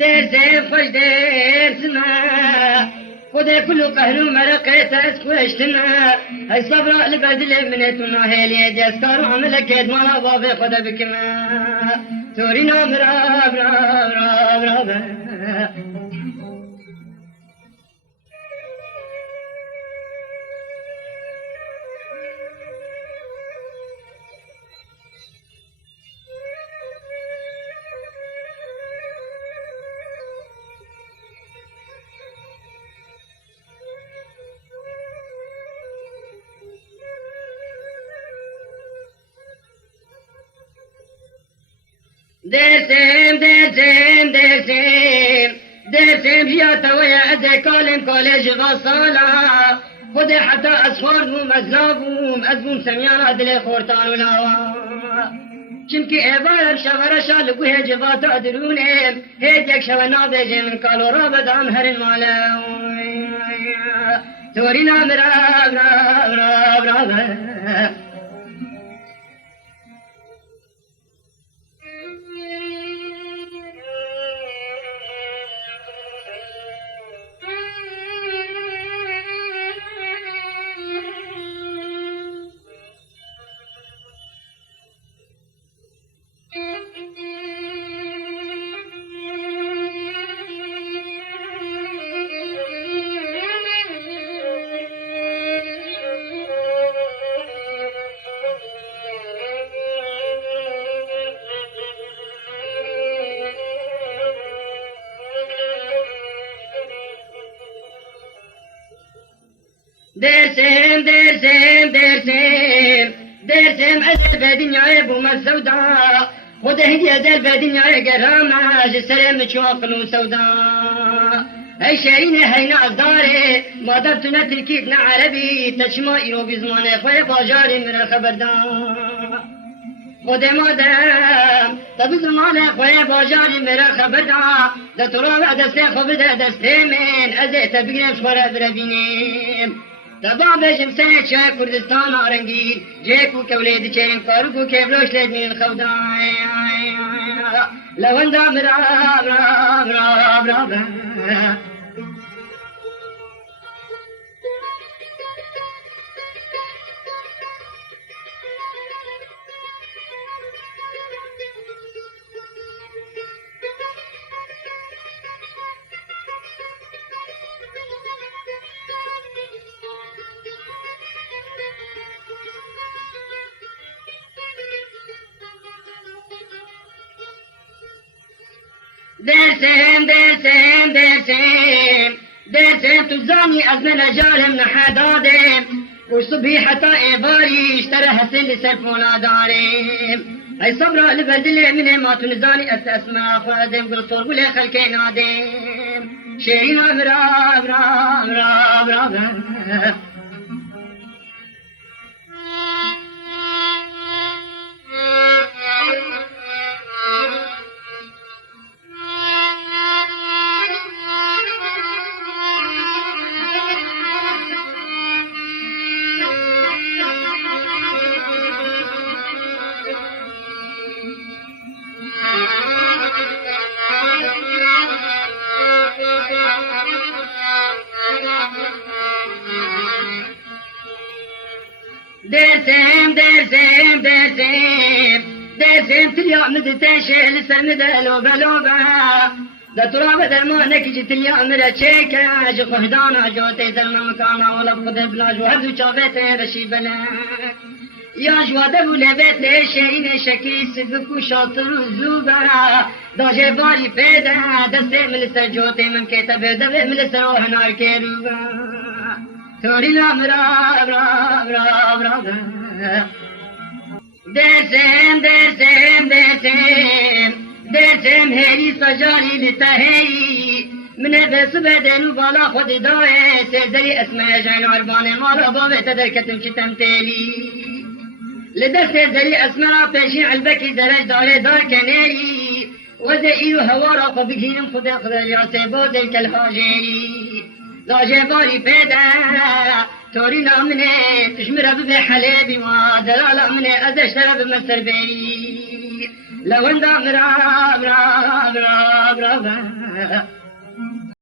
درسم خوش درسنا خدا كله قهر ومرقت اسكوشتنا هاي صبر لبدل منتنا هلي دستار عملك ما باب خدا بكما تورينا مراب راب راب راب درسم جياتا ويا أدى كالم كالج غصالا خد حتى أصفارهم أزلابهم أزبهم سميانا دل خورتان ولاوا چمكي إبارب شغرشا لقوه جواتا درونهم هيديك شوانا بيجي من كالو رابد هرن مالا تورينا مراب راب راب راب درسم أزل بدنيا بوما السوداء خد هدي أزل بدنيا قرامة جسرم شوقن وسوداء هاي شيرين هاي نعزداري ما درتنا تركيبنا عربي تشمائي وبزمان خوي باجاري من الخبردار خد مادم تبزمان خوي باجاري من الخبردار دترا دستي خبدا دستي من أزل تبقرم شورا بربينيم تبع بجم سنة شاك كردستان آرنگی جيكو كوليد چين فاروكو كيبلوش لد من الخوداء لوندا مراب راب راب راب درسم تزاني أزمن جارهم نحدادم وصبحي حتى إباري اشترى حسن لسلفونا دارم هاي صبرا لبدل من ما تنزاني أسماء فادم قلصور ولا خلقين عدم شيرين راب راب راب راب راب درسم تليا مدتاشل سند لوبا لوبا دترا بدرمانك جتليا مر چيكا جو خدانا جوتي درنا مكانا ولا خد بلا جو هذو چاوته رشي بلا يا جواده ولبت لشين شكي سبكو شاطر زوبا داجه باري پیدا دسته ملسر جوتي من كتاب دبه ملسر وهنار كيروبا توري رام رام رام رام رام درسم هيري سجاري لتهيري من بس بدن وبالا خد داي سيزري اسمه جاين عربان مال باب تدركتم كتم تالي لدست زري أسماء بيشين علبكي زرج داري دار كناري وزئيل هوارا قبجين خدا خدا ياسي بودل كالهاجي زاجي باري بيدا توري نامني تشمر بحليبي ودلال أمني أزشتر بمسر بي لو اندا مرا مرا مرا مرا